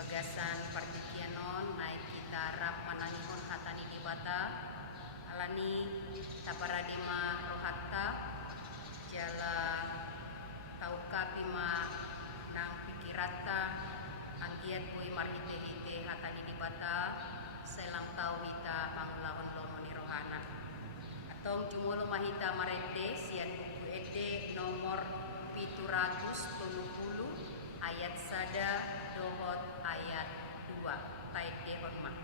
bagasan partikianon naik kita rap manangihon hatani di bata alani taparadema rohatta jala tauka pima nang pikirata anggiat bui marhite-hite hatani di bata selang tau hita panglawon lomoni rohana atong jumolo mahita marende sian buku ede nomor 770 ayat sada dohot ayat 2 tait dehon mah.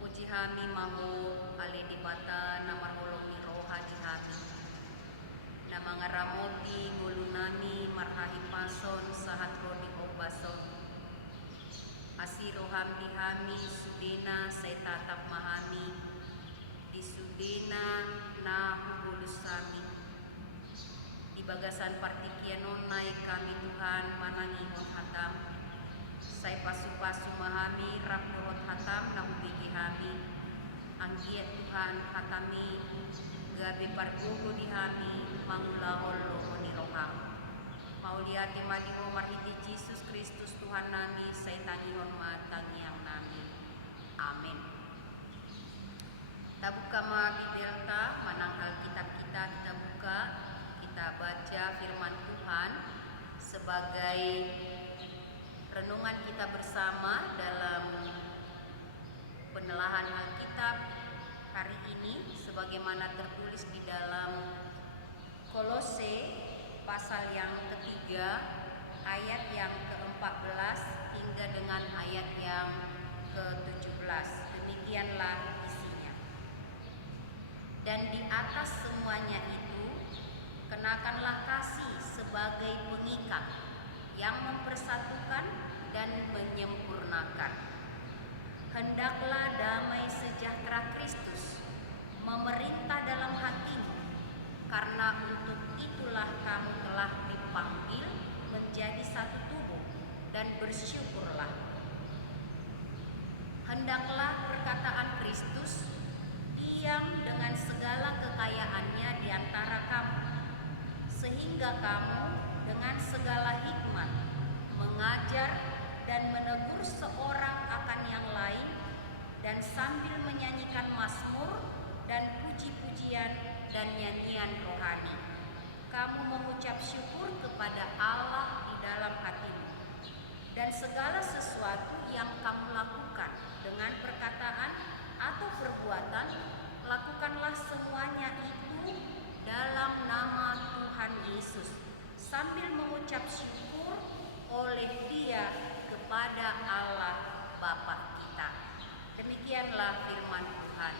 Puji hami mahu ale di bata namar holongi roha di hami nama ngaramoti golunani marhahi pason sahat rodi obason asiro hamdi hami sudena saya tatap mahami di sudena na hubulusami di bagasan partikianon naik kami Tuhan manangi hatam saya pasu-pasu mahami rap dohot hatam na hubigi hami anggiat Tuhan hatami gabe pargogo di hami mangulahol lohoni roham mauliati madiho marhiti Yesus Kristus Tuhan nami saya tangihon matangiang nami amin. Kita buka Bibelta manang Alkitab kita buka kita baca firman Tuhan sebagai renungan kita bersama dalam penelahan Alkitab hari ini sebagaimana tertulis di dalam Kolose pasal yang ketiga ayat yang ke-14 hingga dengan ayat yang ke-17. Demikianlah isinya. Dan di atas semuanya itu kenakanlah kasih sebagai pengikat yang mempersatukan dan menyempurnakan. Hendaklah damai sejahtera Kristus memerintah dalam hatimu, karena untuk itulah kamu telah dipanggil menjadi satu tubuh dan bersyukurlah. Hendaklah perkataan Kristus diam dengan segala kekayaannya di antara kamu, sehingga kamu dengan segala hikmat mengajar dan menegur seorang akan yang lain dan sambil menyanyikan mazmur dan puji-pujian dan nyanyian rohani kamu mengucap syukur kepada Allah di dalam hatimu, dan segala sesuatu yang kamu lakukan dengan perkataan atau perbuatan lakukanlah semuanya itu dalam nama Tuhan Yesus sambil mengucap syukur oleh Dia Demikianlah firman Tuhan.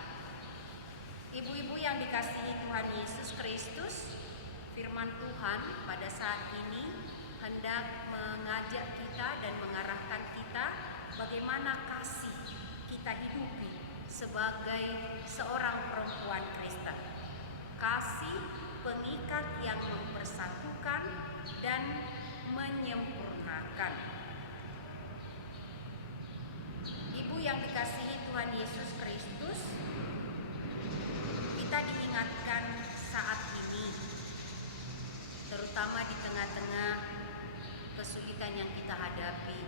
Ibu-ibu yang dikasihi Tuhan Yesus Kristus, firman Tuhan pada saat ini hendak mengajak kita dan mengarahkan kita bagaimana kasih kita hidupi sebagai seorang perempuan Kristen. Kasih pengikat yang mempersatukan dan menyempurnakan. Ibu yang dikasihi Tuhan Yesus Kristus, kita diingatkan saat ini, terutama di tengah-tengah kesulitan yang kita hadapi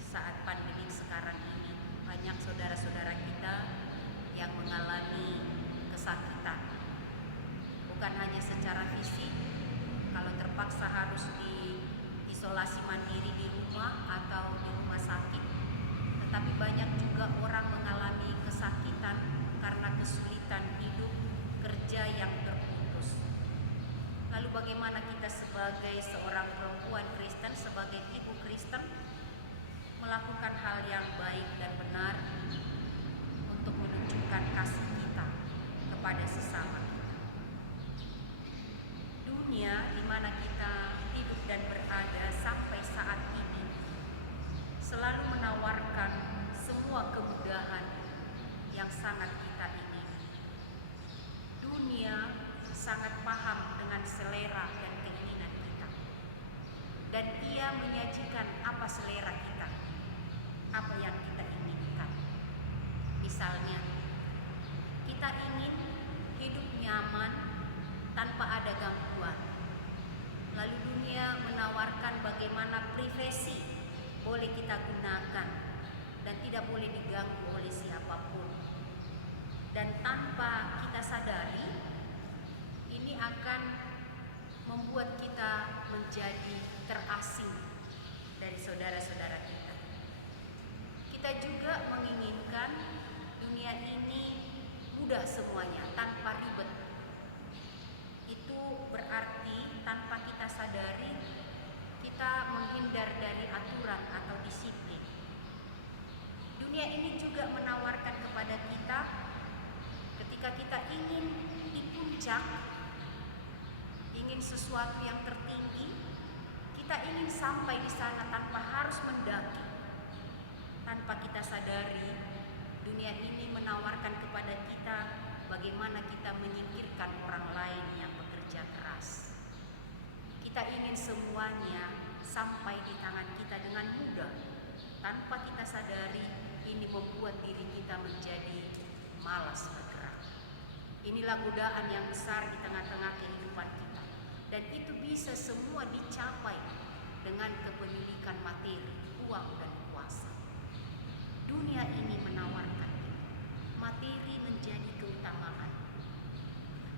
saat pandemi sekarang ini. Banyak saudara-saudara kita yang mengalami kesakitan, bukan hanya secara fisik, kalau terpaksa harus diisolasi mandiri di rumah atau di rumah sakit, tetapi banyak juga orang mengalami kesakitan karena kesulitan hidup, kerja yang terputus. Lalu bagaimana kita sebagai seorang perempuan Kristen, sebagai ibu Kristen, melakukan hal yang baik dan benar untuk menunjukkan kasih kita kepada sesama. Dunia di mana kita hidup dan berada sampai saat ini selalu menawarkan semua kemudahan yang sangat kita ingini. Dunia sangat paham dengan selera dan keinginan kita, dan ia menyajikan apa selera kita, apa yang kita inginkan. Misalnya, kita ingin hidup nyaman tanpa ada gangguan. Lalu dunia menawarkan bagaimana privasi boleh kita gunakan dan tidak boleh diganggu oleh siapapun. Dan tanpa kita sadari, ini akan membuat kita menjadi terasing dari saudara-saudara kita. Kita juga menginginkan dunia ini mudah semuanya, tanpa ribet. Itu berarti tanpa kita sadari, kita menghindar dari aturan atau disiplin. Dunia ini juga menawarkan kepada kita, ketika kita ingin di puncak, ingin sesuatu yang tertinggi, kita ingin sampai di sana tanpa harus mendaki. Tanpa kita sadari, dunia ini menawarkan kepada kita bagaimana kita menyingkirkan orang lain yang bekerja keras. Kita ingin semuanya sampai di tangan kita dengan mudah. Tanpa kita sadari, ini membuat diri kita menjadi malas bergerak. Inilah godaan yang besar di tengah-tengah kehidupan kita. Dan itu bisa semua dicapai dengan kepemilikan materi, uang dan kuasa. Dunia ini menawarkan materi menjadi keutamaan.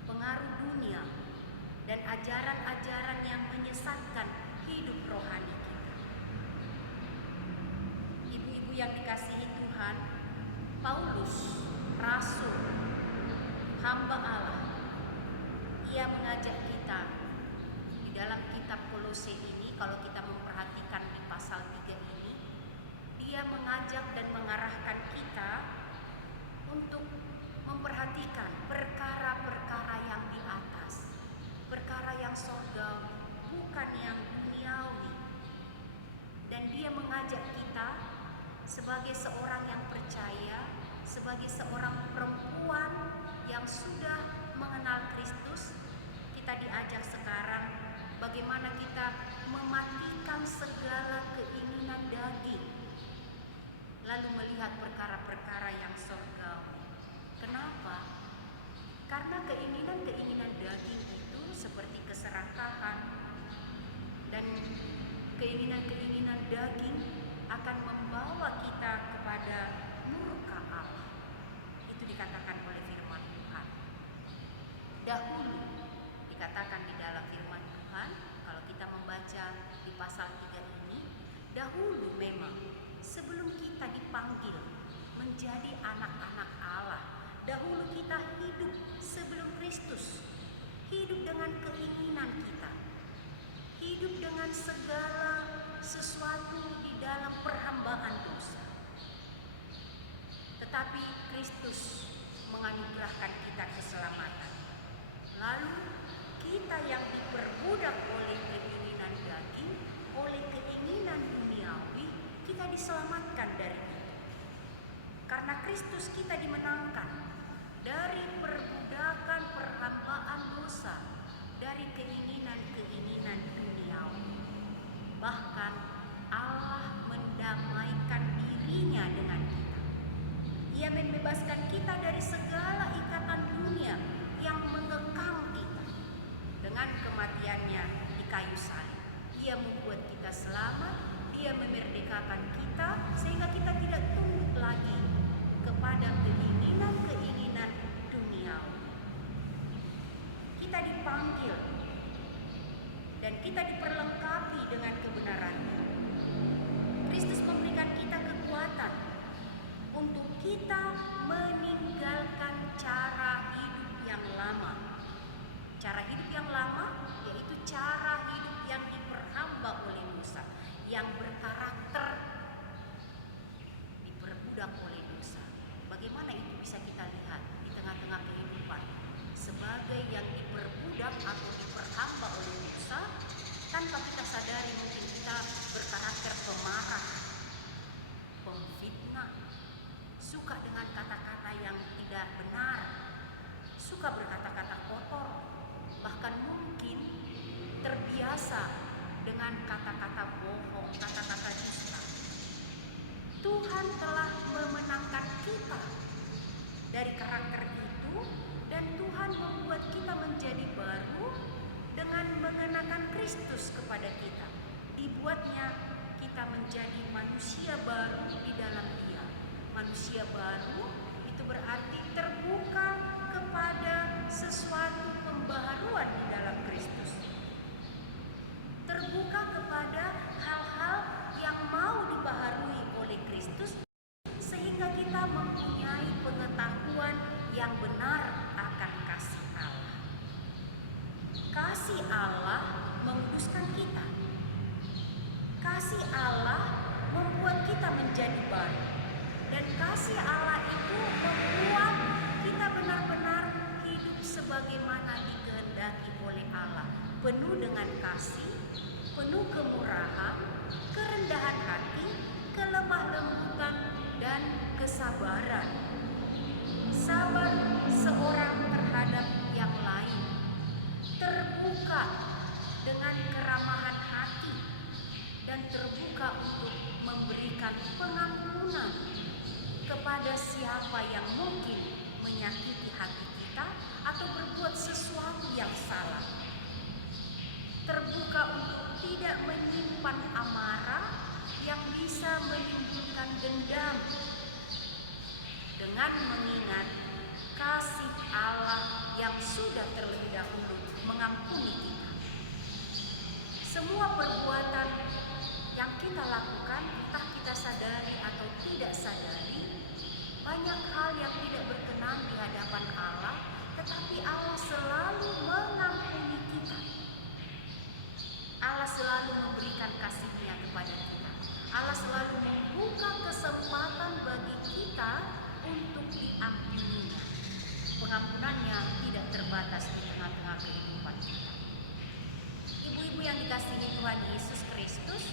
Pengaruh dunia dan ajaran-ajaran yang menyesatkan hidup rohani kita. Ibu-ibu yang dikasihi Tuhan, Paulus, rasul, hamba Allah, ia mengajak kita di dalam kitab Kolose ini. Kalau kita memperhatikan di pasal 3 ini, dia mengajak dan mengarahkan kita untuk memperhatikan perkara-perkara yang di atas, perkara yang surgawi, bukan yang duniawi. Dan dia mengajak kita sebagai seorang yang percaya, sebagai seorang perempuan yang sudah mengenal Kristus, kita diajak sekarang bagaimana kita mematikan segala keinginan daging, lalu melihat perkara-perkara yang surgawi. Kenapa? Karena keinginan-keinginan daging itu seperti keserakahan, dan keinginan-keinginan daging akan membawa kita kepada murka Allah. Itu dikatakan oleh firman Tuhan. Dahulu dikatakan di dalam firman Tuhan, kalau kita membaca di pasal 3 ini, dahulu memang sebelum kita dipanggil menjadi anak-anak Allah, dahulu kita hidup sebelum Kristus, hidup dengan keinginan kita, hidup dengan segala sesuatu di dalam perhambaan dosa. Tetapi Kristus menganugerahkan kita keselamatan. Lalu kita yang diperbudak oleh keinginan daging, oleh keinginan duniawi, kita diselamatkan dari itu. Karena Kristus kita dimenangkan dari perbudakan perhambaan dosa, dari keinginan-keinginan duniawi. Bahkan Allah mendamaikan dirinya dengan kita. Ia membebaskan kita dari segala ikatan dunia yang mengekang kita. Dengan kematiannya di kayu salib, Ia membuat kita selamat, Ia memerdekakan kita sehingga kita tidak tunduk lagi kepada keinginan-keinginan duniawi. Kita dipanggil dan kita diperlengkapi dengan kebenarannya. Kristus memberikan kita kekuatan untuk kita meninggalkan cara hidup yang lama. Cara hidup yang lama yaitu cara hidup yang diperhamba oleh dosa, yang berkarakter diperbudak oleh dosa. Bagaimana itu bisa kita lihat di tengah-tengah kehidupan? Sebagai yang diperbudak atau diperhamba oleh dosa, tanpa kita sadari mungkin kita berkarakter pemarah, pemfitnah, suka dengan kata-kata yang tidak benar, suka berkata-kata kotor, bahkan mungkin terbiasa dengan kata-kata bohong, kata-kata dusta. Tuhan telah memenangkan kita dari karakter itu, dan Tuhan membuat kita menjadi baru dengan mengenakan Kristus kepada kita. Dibuatnya kita menjadi manusia baru di dalam Dia. Manusia baru itu berarti terbuka kepada sesuatu pembaharuan di dalam Kristus. Terbuka kepada hal-hal yang mau dibaharui oleh Kristus, sehingga kita mempunyai pengetahuan yang benar akan kasih Allah. Kasih Allah menguduskan kita. Kasih Allah membuat kita menjadi baru. Dan kasih Allah itu membuat kita benar-benar hidup sebagaimana dikehendaki oleh Allah. Penuh dengan kasih, penuh kemurahan, kerendahan hati, kelemah lembutan, dan kesabaran. Sabar seorang terhadap yang lain, terbuka dengan keramahan hati, dan terbuka untuk memberikan pengampunan kepada siapa yang mungkin menyakiti hati kita atau berbuat sesuatu yang salah. Terbuka untuk tidak menyimpan amarah yang bisa menimbulkan dendam, dengan mengingat kasih Allah yang sudah terlebih dahulu mengampuni kita. Semua perbuatan yang kita lakukan, entah kita sadari atau tidak sadari, banyak hal yang tidak berkenan di hadapan Allah, tetapi Allah selalu mengampuni kita. Allah selalu memberikan kasih-Nya kepada kita. Allah selalu membuka kesempatan bagi kita untuk diampuninya. Pengampunannya tidak terbatas di tengah-tengah kehidupan kita. Ibu-ibu yang dikasihi Tuhan Yesus Kristus,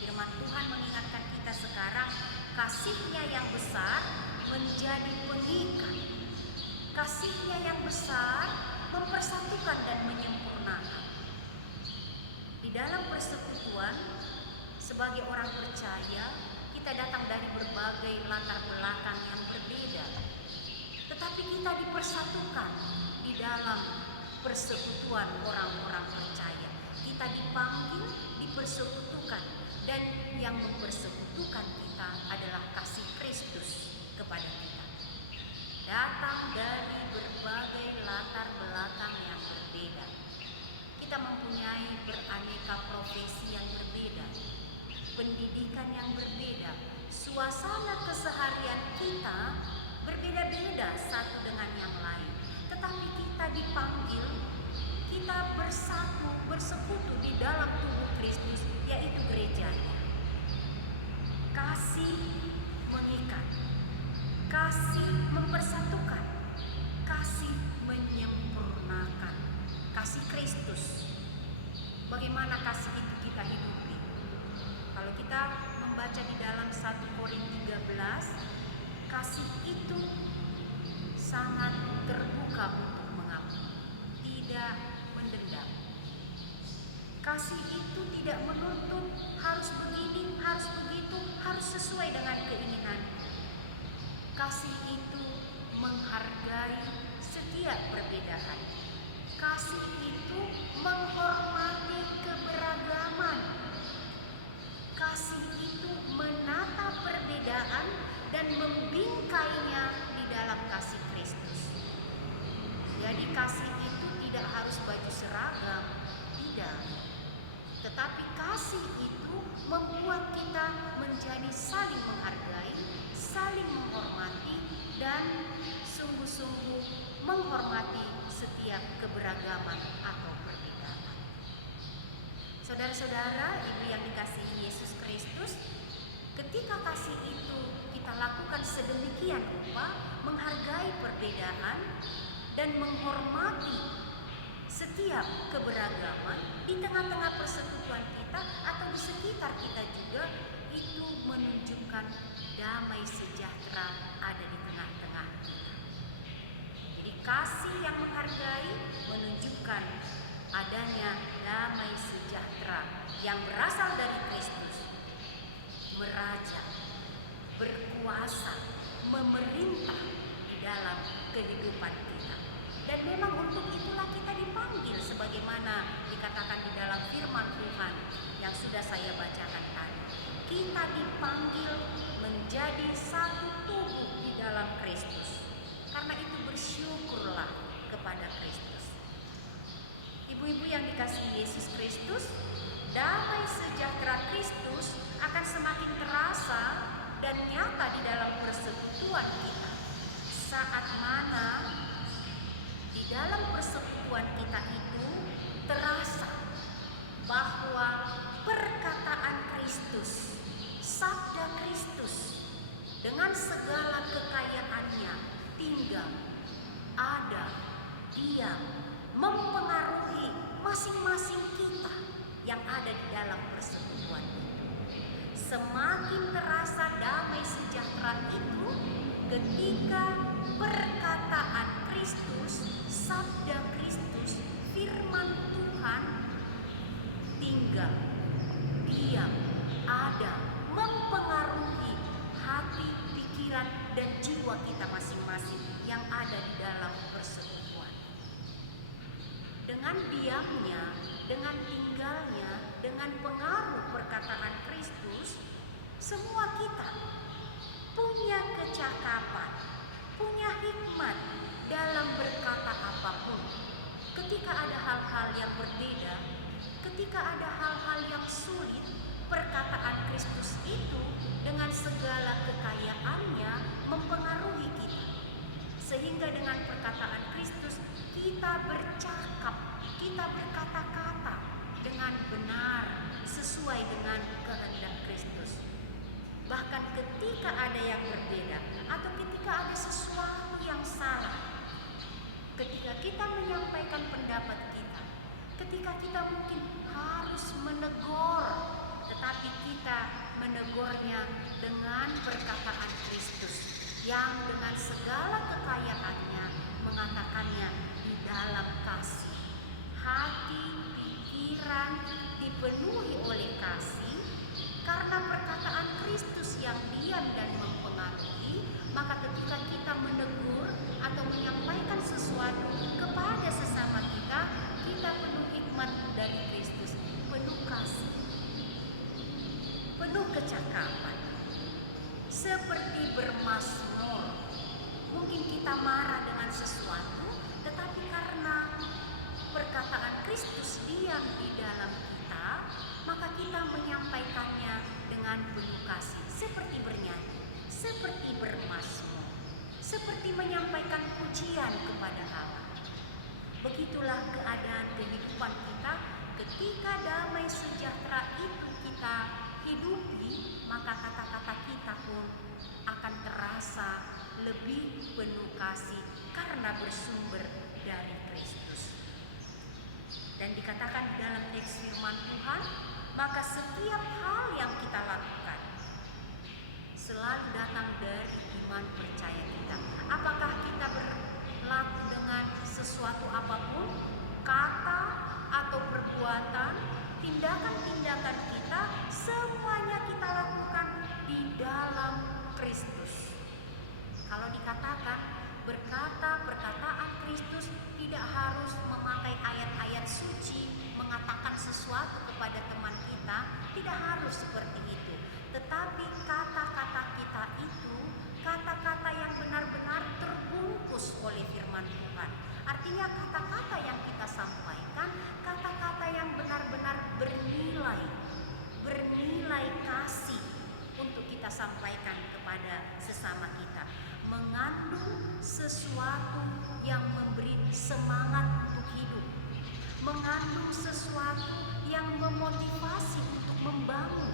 firman Tuhan mengingatkan kita sekarang, kasih-Nya yang besar menjadi pengikat. Kasih-Nya yang besar mempersatukan dan menyempurnakan. Di dalam persekutuan, sebagai orang percaya, kita datang dari berbagai latar belakang yang berbeda. Tetapi kita dipersatukan di dalam persekutuan orang-orang percaya. Kita dipanggil, dipersekutukan, dan yang mempersekutukan kita adalah kasih Kristus kepada kita. Datang dari berbagai latar belakang yang berbeda. Kita mempunyai beraneka profesi yang berbeda, pendidikan yang berbeda, suasana keseharian kita berbeda-beda satu dengan yang lain. Tetapi kita dipanggil, kita bersatu, bersekutu di dalam tubuh Kristus, yaitu gerejanya. Kasih mengikat, Kasih mempersatukan, kasih menyempurnakan, kasih Kristus. Bagaimana kasih itu kita hidupi? Kalau kita membaca di dalam 1 Korintus 13, kasih itu sangat terbuka untuk mengampuni, tidak mendendam. Kasih itu tidak menuntut harus begini, harus begitu, harus sesuai dengan keinginan. Kasih itu menghargai setiap perbedaan. Kasih itu menghormati keberagaman. Kasih itu menata perbedaan dan membingkainya di dalam kasih Kristus. Jadi kasih itu tidak harus baju seragam, tidak. Tetapi kasih itu membuat kita menjadi saling menghargai, saling menghormati, dan sungguh-sungguh menghormati setiap keberagaman atau perbedaan. Saudara-saudara, ibu yang dikasihi Yesus Kristus, ketika kasih itu kita lakukan sedemikian rupa, menghargai perbedaan dan menghormati setiap keberagaman di tengah-tengah persekutuan kita atau di sekitar kita juga, itu menunjukkan damai sejahtera ada di tengah-tengah kita. Jadi kasih yang menghargai menunjukkan adanya damai sejahtera yang berasal dari Kristus, meraja, berkuasa, memerintah di dalam kehidupan kita. Dan memang untuk itulah kita dipanggil, sebagaimana dikatakan di dalam firman Tuhan yang sudah saya bacakan tadi. Kita dipanggil menjadi satu tubuh di dalam Kristus. Karena itu bersyukurlah kepada Kristus. Ibu-ibu yang dikasihi Yesus Kristus, damai sejahtera Kristus akan semakin terasa dan nyata di dalam persekutuan kita. Saat mana di dalam persekutuan kita itu terasa bahwa perkataan Kristus, sabda Kristus dengan segala kekayaannya tinggal, ada, diam, mempengaruhi masing-masing kita yang ada di dalam persekutuan itu. Semakin terasa damai sejahtera itu ketika perkataan Kristus, sabda Kristus, firman Tuhan tinggal, diam, ada, mempengaruhi hati, pikiran, dan jiwa kita masing-masing yang ada di dalam persekutuan. Dengan diamnya, dengan tinggalnya, dengan pengaruh perkataan Kristus, semua kita punya kecakapan, punya hikmat dalam berkata apapun. Ketika ada hal-hal yang berbeda, ketika ada hal-hal yang sulit, perkataan Kristus itu dengan segala kekayaannya mempengaruhi kita. Sehingga dengan perkataan Kristus kita bercakap, kita berkata-kata dengan benar sesuai dengan kehendak Kristus. Bahkan ketika ada yang berbeda atau ketika ada sesuatu yang salah, ketika kita menyampaikan pendapat kita, ketika kita mungkin harus menegur, tetapi kita menegurnya dengan perkataan Kristus yang dengan segala kekayaannya mengatakannya di dalam kasih. Hati, pikiran dipenuhi oleh kasih. Karena perkataan Kristus yang diam dan mempengaruhi, maka ketika kita menegur atau menyampaikan sesuatu kepada sesama kita, kita penuh hikmat dari Kristus, penuh kasih, penuh kecakapan. Seperti bermazmur, mungkin kita marah dengan sesuatu, tetapi karena perkataan Kristus diam di dalam kita, maka kita menyampaikannya dengan penuh kasih, seperti bernyanyi, seperti bermazmur, seperti menyampaikan pujian kepada Allah. Begitulah keadaan kehidupan kita ketika damai sejahtera itu kita hidupi, maka kata-kata kita pun akan terasa maka setiap hal yang kita lakukan selalu datang dari iman percaya kita. Apakah kita berlaku dengan sesuatu apapun, kata atau perbuatan, tindakan-tindakan kita, semuanya kita lakukan di dalam Kristus. Kalau dikatakan berkata perkataan Kristus, tidak harus memakai ayat-ayat suci mengatakan sesuatu kepada teman kita, tidak harus seperti itu. Tetapi kata-kata kita itu kata-kata yang benar-benar terbungkus oleh firman Tuhan. Artinya kata-kata yang kita sampaikan, kata-kata yang benar-benar bernilai kasih untuk kita sampaikan kepada sesama kita, mengandung sesuatu yang memberi semangat untuk hidup, mengandung sesuatu yang memotivasi untuk membangun,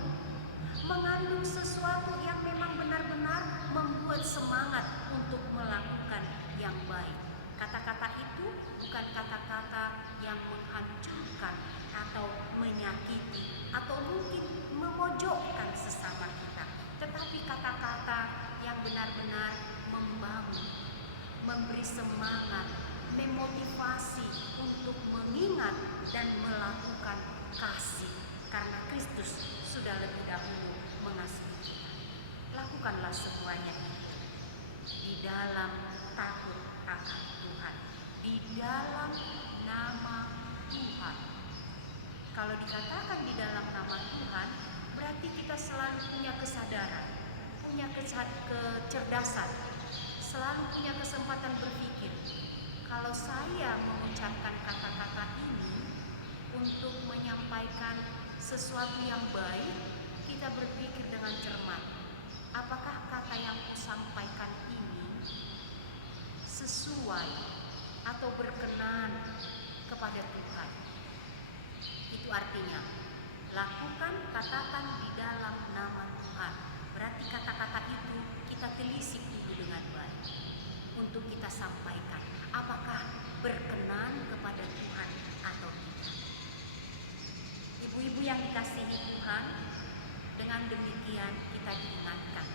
mengandung sesuatu yang memang benar-benar membuat semangat untuk melakukan yang baik. Kata-kata itu bukan kata-kata yang menghancurkan atau menyakiti atau mungkin memojokkan sesama kita, tetapi kata-kata yang benar-benar membangun, memberi semangat, memotivasi untuk mengingat dan melakukan kasih, karena Kristus sudah lebih dahulu mengasihi kita. Lakukanlah semuanya itu di dalam takut akan Tuhan, di dalam nama Tuhan. Kalau dikatakan di dalam nama Tuhan, berarti kita selalu punya kesadaran, punya kecerdasan, selalu punya kesempatan berpikir. Kalau saya mengucapkan kata-kata ini untuk menyampaikan sesuatu yang baik, kita berpikir dengan cermat. Apakah kata yang kusampaikan ini sesuai atau berkenan kepada Tuhan? Itu artinya lakukan, katakan di dalam nama Tuhan. Berarti kata-kata itu kita telisik dulu dengan baik untuk kita sampaikan. Apakah berkenan kepada Tuhan atau tidak? Ibu-ibu yang dikasihi Tuhan, dengan demikian kita diingatkan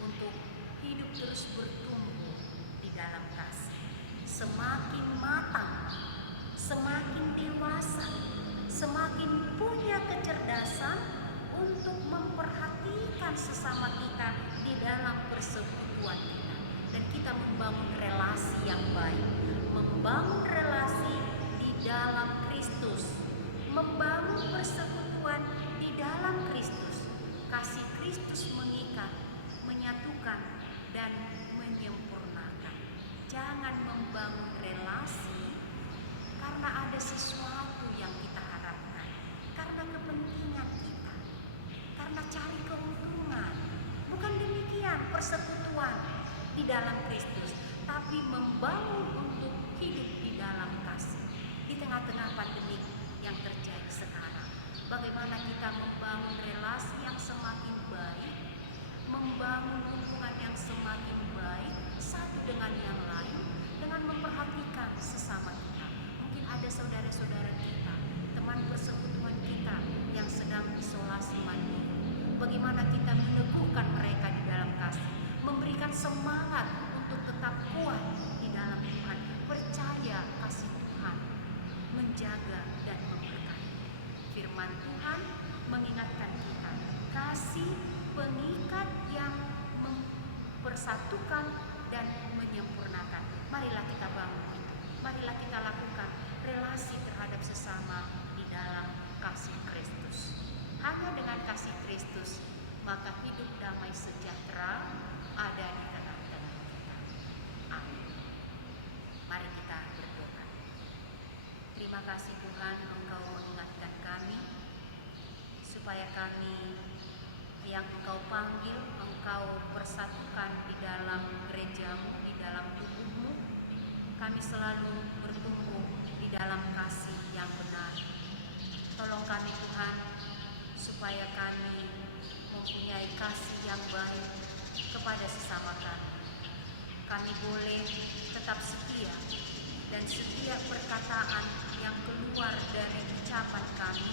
untuk hidup terus bertumbuh di dalam kasih, semakin matang, semakin dewasa, semakin punya kecerdasan untuk memperhatikan sesama kita di dalam persekutuan kita, dan kita membangun relasi yang baik, membangun relasi di dalam Kristus, membangun persekutuan di dalam Kristus. Kasih Kristus mengikat, menyatukan, dan menyempurnakan. Jangan membangun relasi karena ada sesuatu yang kita harapkan, karena kepentingan kita, karena cari keuntungan. Bukan demikian persekutuan di dalam Kristus, tapi membangun untuk hidup di dalam kasih. Di tengah-tengah pandemi yang terjadi sekarang, bagaimana kita membangun relasi yang semakin baik, membangun hubungan yang semakin baik satu dengan yang lain, dengan memperhatikan sesama kita. Mungkin ada saudara-saudara kita, teman persekutuan kita yang sedang isolasi mandiri. Bagaimana kita meneguhkan mereka di dalam kasih, memberikan semangat untuk tetap kuat di dalam Tuhan, percaya kasih Tuhan menjaga dan memberkati. Firman Tuhan mengingatkan kita, kasih pengikat yang mempersatukan dan menyempurnakan. Marilah kita bangun itu, marilah kita lakukan relasi terhadap sesama di dalam kasih Kristus. Hanya dengan kasih Kristus, maka hidup damai sejahtera ada di tengah-tengah kita. Amin. Mari kita berdoa. Terima kasih Tuhan, Engkau mengingatkan kami supaya kami yang Engkau panggil, Engkau persatukan di dalam gereja-Mu, di dalam tubuh-Mu. Kami selalu bertumbuh di dalam kasih yang benar. Tolong kami Tuhan, supaya kami mempunyai kasih yang baik kepada sesama kami. Kami boleh tetap setia, dan setiap perkataan yang keluar dari ucapan kami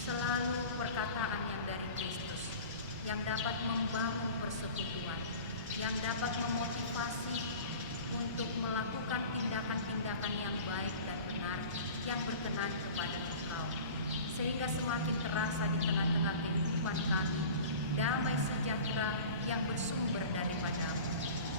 selalu perkataan yang dari Kristus, yang dapat membangun persekutuan, yang dapat memotivasi untuk melakukan tindakan-tindakan yang baik dan benar, yang berkenan kepada Engkau, sehingga semakin terasa di tengah-tengah kehidupan kami damai sejahtera yang bersumber daripadamu.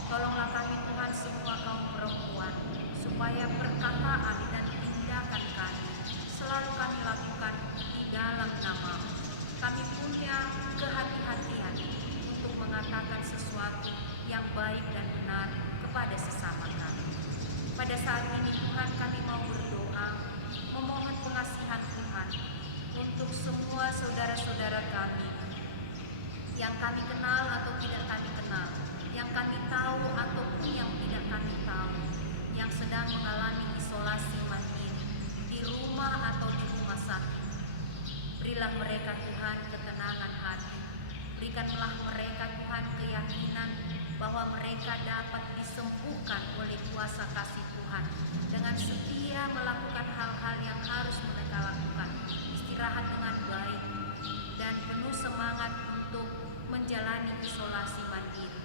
Tolonglah kami Tuhan semua kaum perempuan, supaya perkataan dan tindakan kami selalu kami lakukan di dalam nama-Mu. Kami punya kehati-hatian untuk mengatakan sesuatu yang baik dan benar kepada sesama kami. Pada saat ini Tuhan, kami mau berdoa, memohon pengasihan Tuhan untuk semua saudara-saudara kami yang kami kenal atau tidak kami kenal, yang kami tahu ataupun yang tidak kami tahu, yang sedang mengalami isolasi mandiri di rumah atau di rumah sakit. Berilah mereka Tuhan ketenangan hati, berikanlah mereka Tuhan keyakinan bahwa mereka dapat disembuhkan oleh kuasa kasih Tuhan dengan setia melakukan hal-hal yang harus mereka lakukan, istirahat dengan baik dan penuh semangat untuk menjalani isolasi mandiri.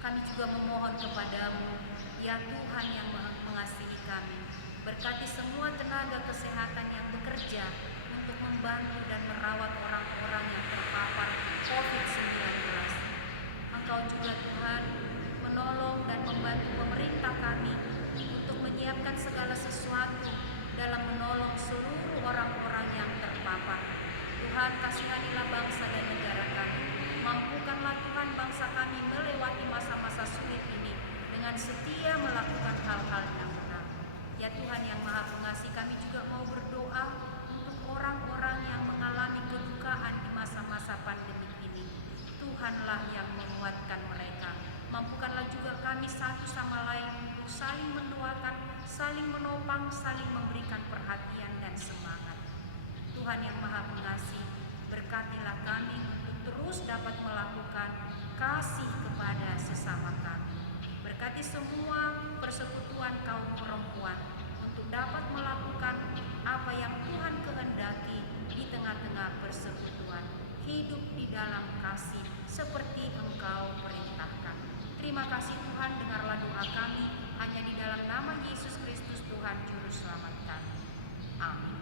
Kami juga memohon kepadamu, ya Tuhan yang mengasihi kami, berkati semua tenaga kesehatan yang bekerja untuk membantu dan merawat orang-orang yang terpapar COVID-19. Engkau juga Tuhan menolong dan membantu pemerintah kami untuk menyiapkan segala sesuatu dalam menolong seluruh orang-orang yang terpapar. Tuhan, kasihanilah bangsa dan negara kami. Mampukanlah Tuhan bangsa kami melewati masa-masa sulit ini dengan setia melakukan hal-hal yang benar. Ya Tuhan yang Maha Pengasih, kami juga mau berdoa untuk orang-orang yang mengalami kedukaan di masa-masa pandemi ini. Tuhanlah yang menguatkan mereka. Mampukanlah juga kami satu sama lain untuk saling mendoakan, saling menopang, saling memberikan perhatian dan semangat. Tuhan yang Maha Pengasih, berkatilah kami untuk terus dapat melakukan kasih kepada sesama kami. Berkati semua persekutuan kaum perempuan untuk dapat melakukan apa yang Tuhan kehendaki di tengah-tengah persekutuan, hidup di dalam kasih seperti Engkau perintahkan. Terima kasih Tuhan, dengarlah doa kami hanya di dalam nama Yesus Kristus Tuhan Juru Selamat kami. Amin.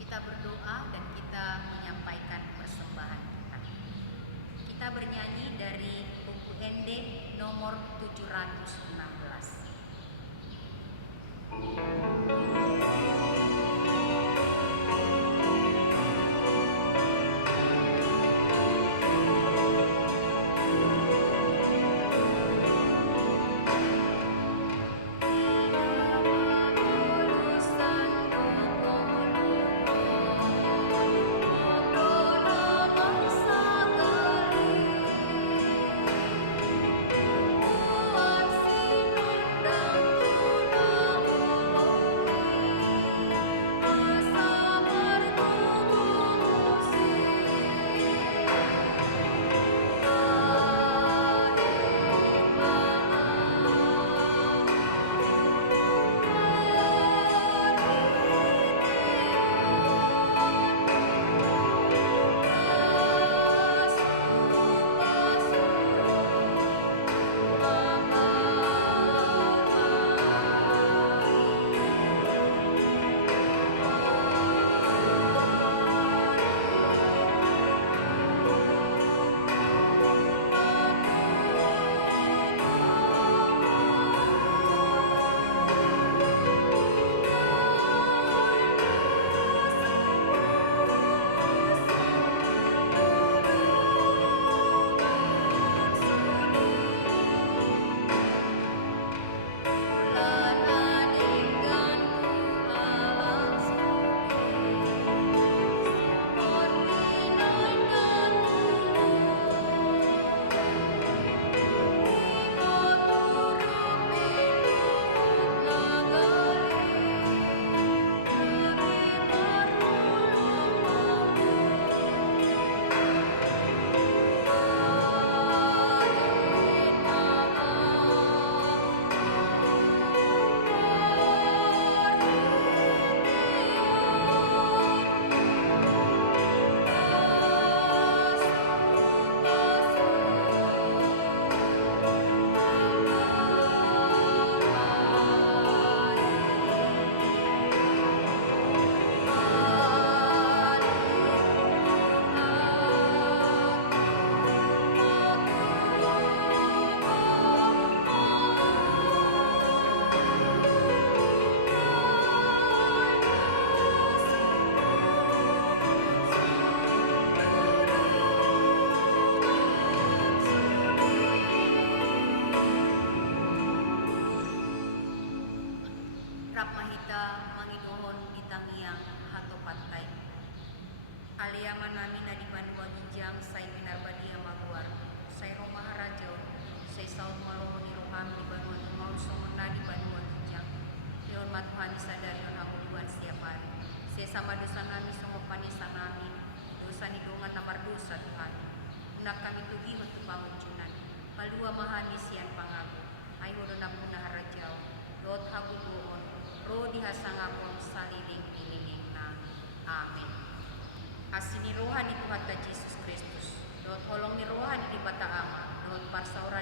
Kita berdoa dan kita menyampaikan persembahan kita. Kita bernyanyi dari buku ND nomor 716. Ada Manginuhon kitang iyang hatopantay. Aliyaman namin na di banwa ginjang say minarbadia maguar. Say Romaharajo, say Saud Maloro ni Roham di banwa tumaul songon na di banwa ginjang. Yon matuhan sa darion hamuluan siya pari. Say sama dosa namin sumupanisan namin. Dosa ni dungan na bardosa Tuhan. Unak kami tugihon tupangunjunan. Palua mahanis yan pangako. Ay hulo na muna harajaw. Dot hagubuon. Ro dihasangapon sa liling-liling na. Amen. Asiniruhan ni Tuhan ta Jesus Kristus. Dot holong niruhan ni Bata Ama. Dot parsauran